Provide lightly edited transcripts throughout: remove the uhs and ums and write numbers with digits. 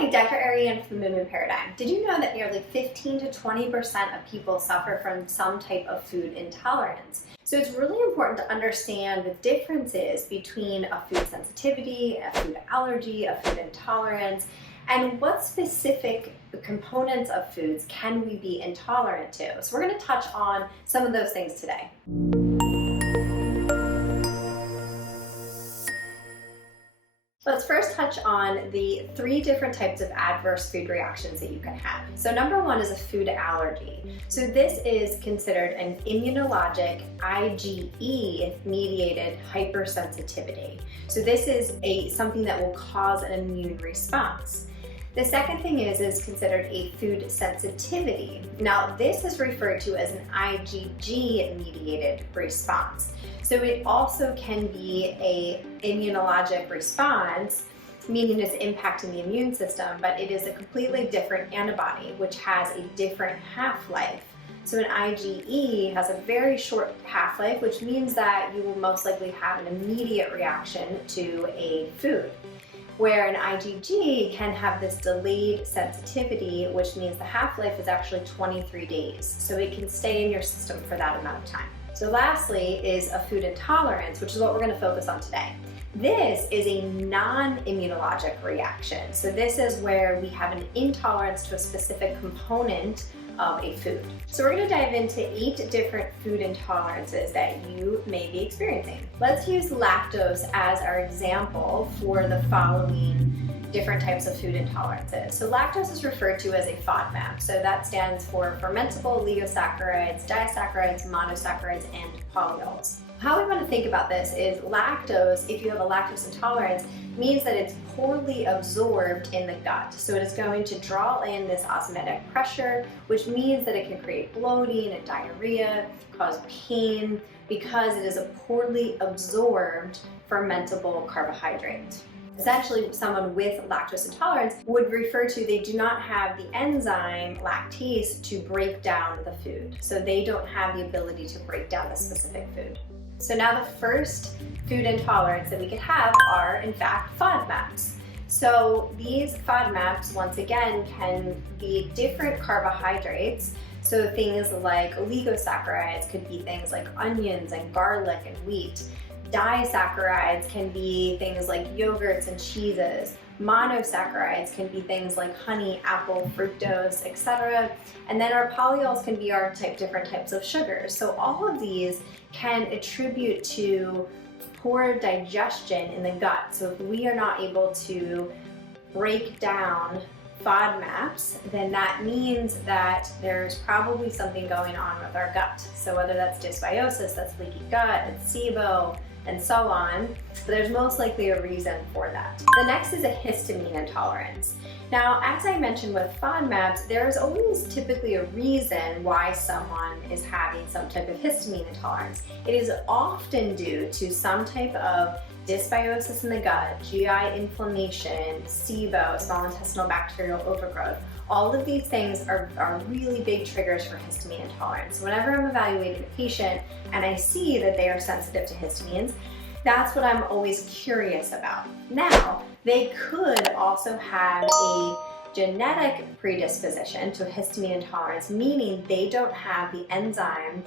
Hi, Dr. Ariane from the Movement Paradigm. Did you know that nearly 15 to 20% of people suffer from some type of food intolerance? So it's really important to understand the differences between a food sensitivity, a food allergy, a food intolerance, and what specific components of foods can we be intolerant to. So we're going to touch on some of those things today. Let's first touch on the 3 different types of adverse food reactions that you can have. So number 1 is a food allergy. So this is considered an immunologic IgE-mediated hypersensitivity. So this is something that will cause an immune response. The second thing is considered a food sensitivity. Now this is referred to as an IgG-mediated response. So it also can be an immunologic response, meaning it's impacting the immune system, but it is a completely different antibody which has a different half-life. So an IgE has a very short half-life, which means that you will most likely have an immediate reaction to a food. Where an IgG can have this delayed sensitivity, which means the half-life is actually 23 days. So it can stay in your system for that amount of time. So lastly is a food intolerance, which is what we're going to focus on today. This is a non-immunologic reaction. So this is where we have an intolerance to a specific component of a food. So we're going to dive into 8 different food intolerances that you may be experiencing. Let's use lactose as our example for the following different types of food intolerances. So lactose is referred to as a FODMAP. So that stands for fermentable oligosaccharides, disaccharides, monosaccharides, and polyols. How we want to think about this is lactose, if you have a lactose intolerance, means that it's poorly absorbed in the gut. So it is going to draw in this osmotic pressure, which means that it can create bloating and diarrhea, cause pain, because it is a poorly absorbed fermentable carbohydrate. Essentially, someone with lactose intolerance would refer to they do not have the enzyme lactase to break down the food. So they don't have the ability to break down the specific food. So now the first food intolerance that we could have are, in fact, FODMAPs. So these FODMAPs, once again, can be different carbohydrates. So things like oligosaccharides could be things like onions and garlic and wheat. Disaccharides can be things like yogurts and cheeses. Monosaccharides can be things like honey, apple, fructose, etc. And then our polyols can be our different types of sugars. So all of these can attribute to poor digestion in the gut. So if we are not able to break down FODMAPs, then that means that there's probably something going on with our gut. So whether that's dysbiosis, that's leaky gut, it's SIBO, and so on, but there's most likely a reason for that. The next is a histamine intolerance. Now, as I mentioned with FODMAPs, there's always typically a reason why someone is having some type of histamine intolerance. It is often due to some type of dysbiosis in the gut, GI inflammation, SIBO, small intestinal bacterial overgrowth. All of these things are really big triggers for histamine intolerance. Whenever I'm evaluating a patient and I see that they are sensitive to histamines, that's what I'm always curious about. Now, they could also have a genetic predisposition to histamine intolerance, meaning they don't have the enzyme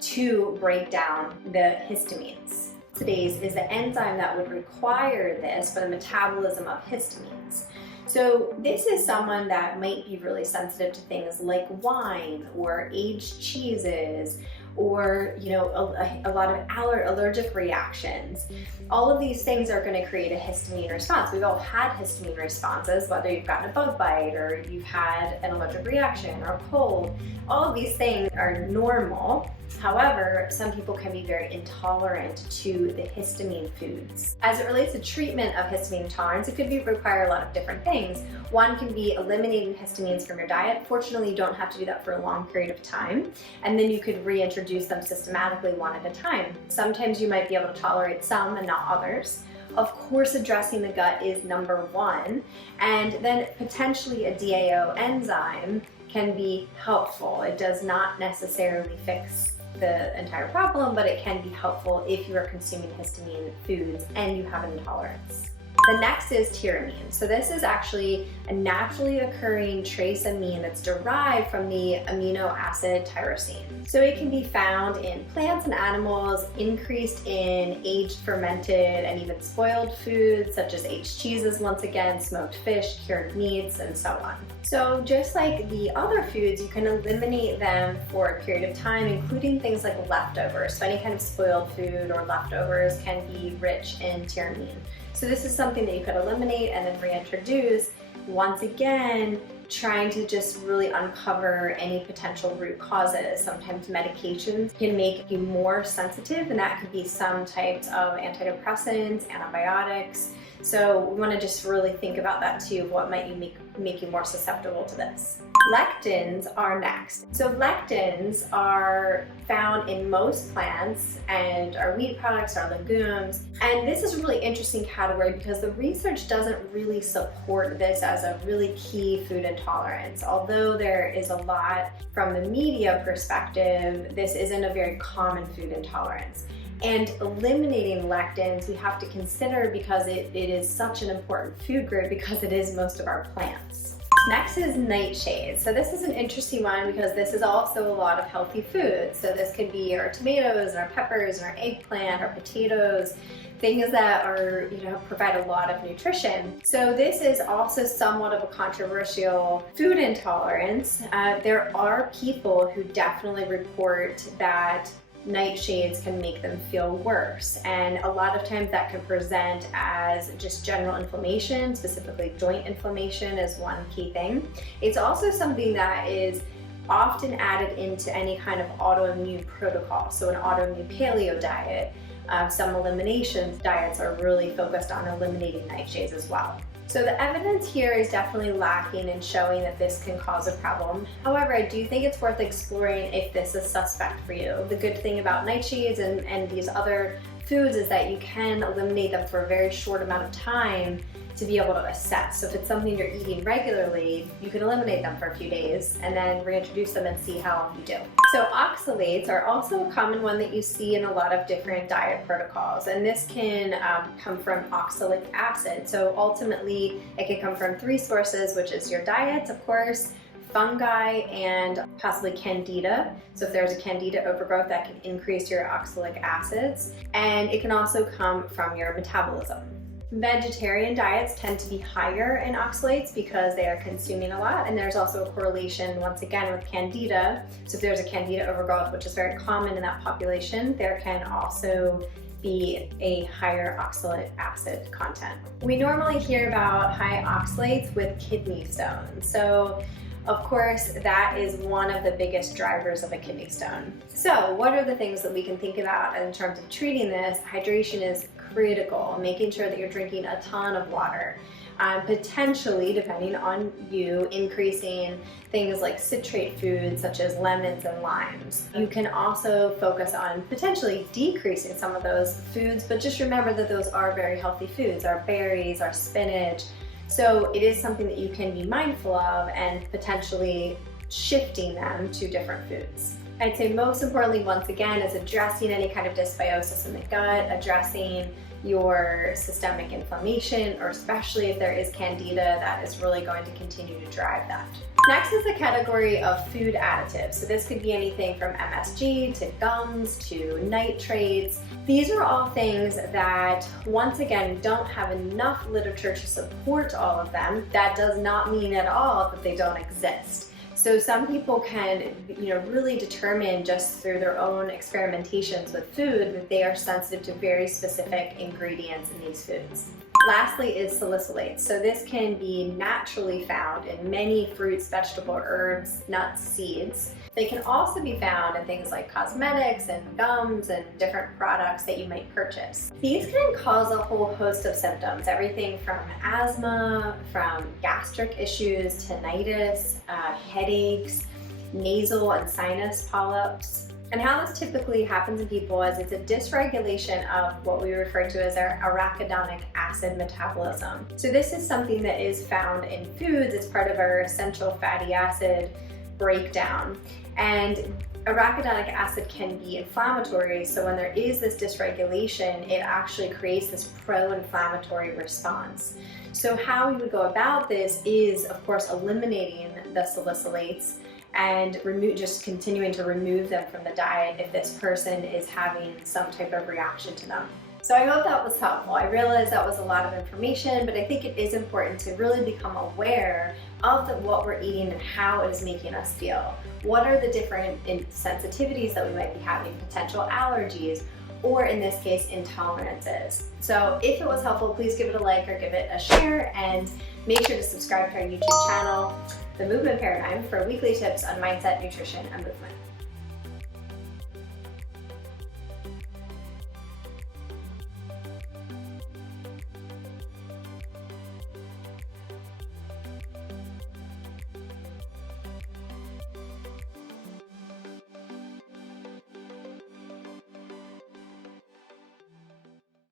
to break down the histamines. Oxidase is the enzyme that would require this for the metabolism of histamines. So this is someone that might be really sensitive to things like wine or aged cheeses, or a lot of allergic reactions. All of these things are going to create a histamine response. We've all had histamine responses, whether you've gotten a bug bite or you've had an allergic reaction or a cold. All of these things are normal. However, some people can be very intolerant to the histamine foods. As it relates to treatment of histamine intolerance, it could require a lot of different things. One can be eliminating histamines from your diet. Fortunately, you don't have to do that for a long period of time. And then you could reintroduce them systematically one at a time. Sometimes you might be able to tolerate some and not others. Of course, addressing the gut is number 1. And then potentially a DAO enzyme can be helpful. It does not necessarily fix the entire problem, but it can be helpful if you are consuming histamine foods and you have an intolerance. The next is tyramine. So this is actually a naturally occurring trace amine that's derived from the amino acid tyrosine. So it can be found in plants and animals, increased in aged, fermented, and even spoiled foods such as aged cheeses, once again, smoked fish, cured meats, and so on. So just like the other foods, you can eliminate them for a period of time, including things like leftovers. So any kind of spoiled food or leftovers can be rich in tyramine. So this is something that you could eliminate and then reintroduce, once again, trying to just really uncover any potential root causes. Sometimes medications can make you more sensitive, and that could be some types of antidepressants, antibiotics. So we want to just really think about that too. What might you make you more susceptible to this? Lectins are next. So lectins are found in most plants and our wheat products, our legumes. And this is a really interesting category because the research doesn't really support this as a really key food intolerance. Although there is a lot from the media perspective, this isn't a very common food intolerance. And eliminating lectins we have to consider because it is such an important food group because it is most of our plants. Next is nightshades. So this is an interesting one because this is also a lot of healthy foods. So this could be our tomatoes, and our peppers, and our eggplant, our potatoes, things that are, provide a lot of nutrition. So this is also somewhat of a controversial food intolerance. There are people who definitely report that nightshades can make them feel worse, and a lot of times that can present as just general inflammation, specifically joint inflammation is one key thing. It's also something that is often added into any kind of autoimmune protocol, so an autoimmune paleo diet. Some eliminations diets are really focused on eliminating nightshades as well. So the evidence here is definitely lacking in showing that this can cause a problem. However, I do think it's worth exploring if this is suspect for you. The good thing about nightshades and these other foods is that you can eliminate them for a very short amount of time to be able to assess. So if it's something you're eating regularly, you can eliminate them for a few days and then reintroduce them and see how you do. So oxalates are also a common one that you see in a lot of different diet protocols, and this can come from oxalic acid. So ultimately it can come from three sources, which is your diet, of course, fungi, and possibly candida. So if there's a candida overgrowth, that can increase your oxalic acids, and it can also come from your metabolism. Vegetarian diets tend to be higher in oxalates because they are consuming a lot, and there's also a correlation once again with candida. So if there's a candida overgrowth, which is very common in that population, there can also be a higher oxalic acid content. We normally hear about high oxalates with kidney stones. So of course, that is one of the biggest drivers of a kidney stone. So what are the things that we can think about in terms of treating this? Hydration is critical, making sure that you're drinking a ton of water. Potentially, depending on you, increasing things like citrate foods such as lemons and limes. You can also focus on potentially decreasing some of those foods, but just remember that those are very healthy foods, our berries, our spinach. So it is something that you can be mindful of and potentially shifting them to different foods. I'd say most importantly, once again, is addressing any kind of dysbiosis in the gut, addressing your systemic inflammation, or especially if there is candida, that is really going to continue to drive that. Next is the category of food additives. So this could be anything from MSG to gums to nitrates. These are all things that, once again, don't have enough literature to support all of them. That does not mean at all that they don't exist. So some people can, really determine just through their own experimentations with food that they are sensitive to very specific ingredients in these foods. Lastly is salicylates. So this can be naturally found in many fruits, vegetables, herbs, nuts, seeds. They can also be found in things like cosmetics and gums and different products that you might purchase. These can cause a whole host of symptoms, everything from asthma, from gastric issues, tinnitus, headaches, nasal and sinus polyps. And how this typically happens in people is it's a dysregulation of what we refer to as our arachidonic acid metabolism. So this is something that is found in foods. It's part of our essential fatty acid breakdown. And arachidonic acid can be inflammatory, so when there is this dysregulation, it actually creates this pro-inflammatory response. So how we would go about this is, of course, eliminating the salicylates and just continuing to remove them from the diet if this person is having some type of reaction to them. So I hope that was helpful. I realize that was a lot of information, but I think it is important to really become aware of what we're eating and how it is making us feel. What are the different sensitivities that we might be having, potential allergies, or in this case, intolerances. So if it was helpful, please give it a like or give it a share, and make sure to subscribe to our YouTube channel, The Movement Paradigm, for weekly tips on mindset, nutrition, and movement.